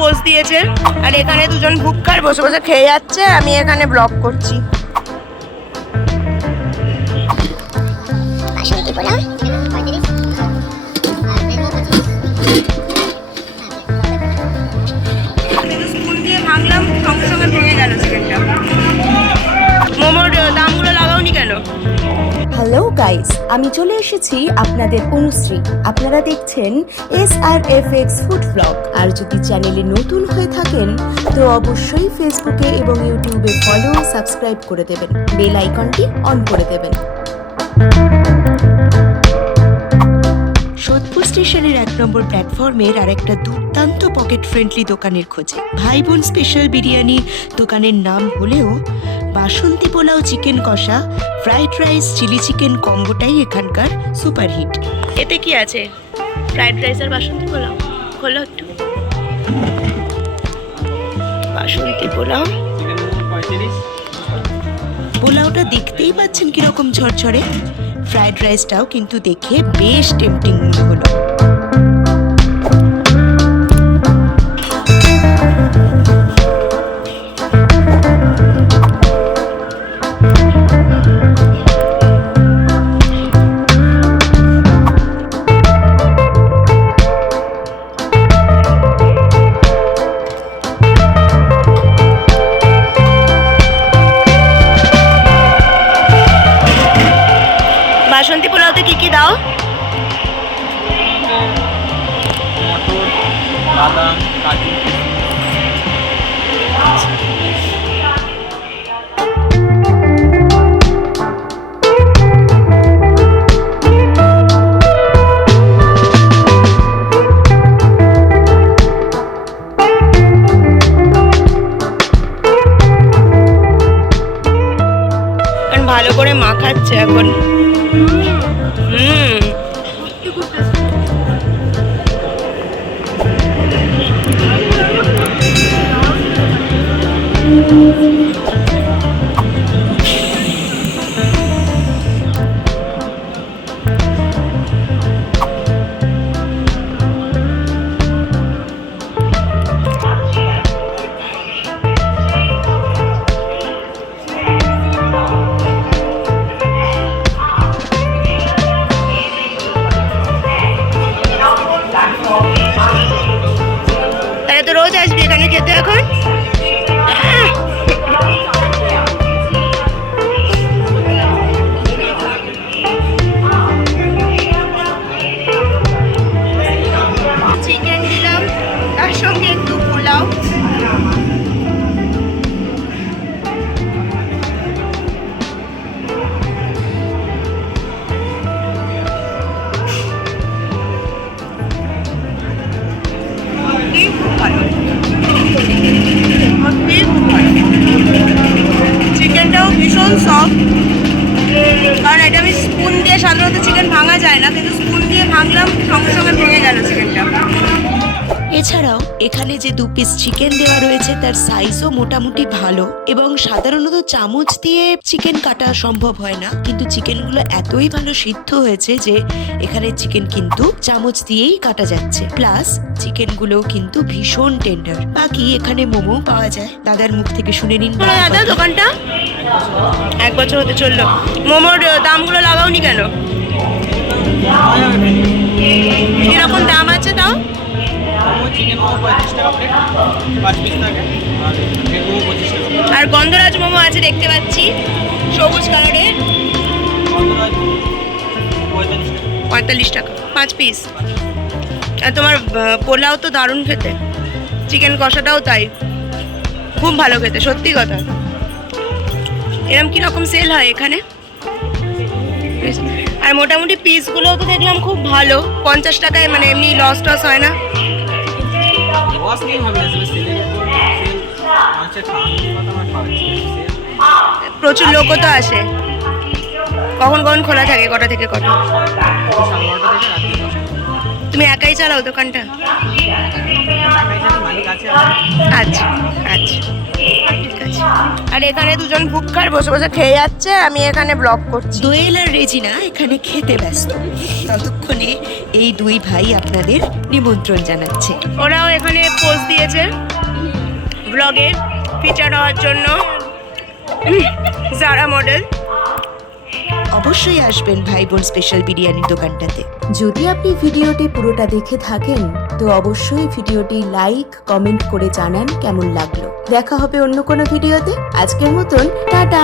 Pose দিয়েছে আর এখানে দুজন ভুক্কার বসে বসে খেয়ে যাচ্ছে, আমি এখানে ব্লগ করছি। স্পুন দিয়ে ভাঙলাম, সঙ্গে সঙ্গে ভেঙে গেল চিকেনটা। মোমোর দামগুলো লাগাওনি কেন? হ্যালো গাইস, আমি চলে এসেছি আপনাদের অনুশ্রী। আপনারা দেখছেন SRFX ফুড ব্লগ। আর যদি চ্যানেলে নতুন হয়ে থাকেন তো অবশ্যই ফেসবুকে এবং ইউটিউবে ফলো সাবস্ক্রাইব করে দেবেন, বেল আইকনটি অন করে দেবেন। সোদপুর স্টেশনের 1 নম্বর প্ল্যাটফর্মের আরেকটা দুর্দান্ত পকেট ফ্রেন্ডলি দোকানের খোঁজে। ভাই বোন স্পেশাল বিরিয়ানি দোকানের নাম হলেও বাসন্তী পোলাও, চিকেন কষা, ফ্রাইড রাইস, চিলি চিকেন কম্বোটাই এখানকার সুপারহিট। এতে কি আছে? ফ্রাইড রাইস আর বাসন্তী পোলাও। খোলো একটু। বাসন্তী পোলাও, পোলাওটা দেখতেই পাচ্ছেন কিরকম ঝরঝরে। ফ্রাইড রাইসটাও কিন্তু দেখে বেশ টেম্পটিং মনে হলো। বাসন্তী পোলাওতে কি কি দাও? মটর, বাদাম, কাজু। ভালো করে মাখাচ্ছে এখন। তাহলে তো রোজ আসবি এখানে খেতে এখন? চিকেন দিলাম, তার সঙ্গে একটু পোলাও। চিকেনটাও ভীষণ সফট, কারণ এটা আমি স্পুন দিয়ে, সাধারণত চিকেন ভাঙা যায় না, কিন্তু স্পুন দিয়ে ভাঙলাম, সঙ্গে সঙ্গে ভেঙে গেল চিকেনটা। এছাড়াও এখানে যে 2 পিস চিকেন দেওয়া রয়েছে তার সাইজও মোটামুটি ভালো, এবং সাধারণত চামচ দিয়ে চিকেন কাটা সম্ভব হয় না, কিন্তু চিকেনগুলো এতই ভালো সিদ্ধ হয়েছে যে এখানে চিকেন কিন্তু চামচ দিয়েই কাটা যাচ্ছে। প্লাস চিকেনগুলোও কিন্তু ভীষণ টেন্ডার। বাকি এখানে মোমো পাওয়া যায়, দাদার মুখ থেকে শুনে নিন। দাদা, দোকানটা 1 বছর হতে চললো। মোমোর দামগুলো লাগাওনি কেন? কিরকম দাম আছে তাও? চিকেন মোমো 35 টাকা প্লেট, 5 পিস থাকে। আর এগ মোমো 25 টাকা। আর গন্ধরাজ মোমো আছে দেখতে পাচ্ছি, সবুজ কালারের, গন্ধরাজ 45 টাকা। 45 টাকা 5 পিস। আর তোমার পোলাও তো দারুণ খেতে, চিকেন কষাটাও তাই, খুব ভালো খেতে, সত্যি কথা। এরকম কিরকম সেল হয় এখানে? আর মোটামুটি পিসগুলোও তো দেখলাম খুব ভালো, 50 টাকায়, মানে এমনি লস টস হয় না। লস নেই হবে, আসলে সেলের উপর সেল মানুষের খাওয়ানোর কথা আমার খাওয়াচ্ছি। প্রচুর লোকও তো আসে। কখন কখন খোলা থাকে, কটা থেকে কটা? 12:30 থেকে রাত্রি 10টা। তুমি একাই চালাও দোকানটা? মালিক আছে। আচ্ছা আচ্ছা, ঠিক আছে। আর এখানে দুজন ভুক্কার বসে বসে খেয়ে যাচ্ছে, আমি এখানে ব্লগ করছি। দোয়েল আর রেজিনা এখানে খেতে ব্যস্ত, ততক্ষণে এই দুই ভাই আপনাদের নিমন্ত্রণ জানাচ্ছে। ওরাও এখানে পোস্ট দিয়েছে ব্লগে ফিচার হওয়ার জন্য। যারা মডেল। অবশ্যই আসবেন ভাই বোন স্পেশাল বিরিয়ানির দোকানটাতে। যদি আপনি ভিডিওটি পুরোটা দেখে থাকেন তো অবশ্যই ভিডিওটি লাইক কমেন্ট করে জানান কেমন লাগলো। দেখা হবে অন্য কোনো ভিডিওতে। আজকের মতন টাটা।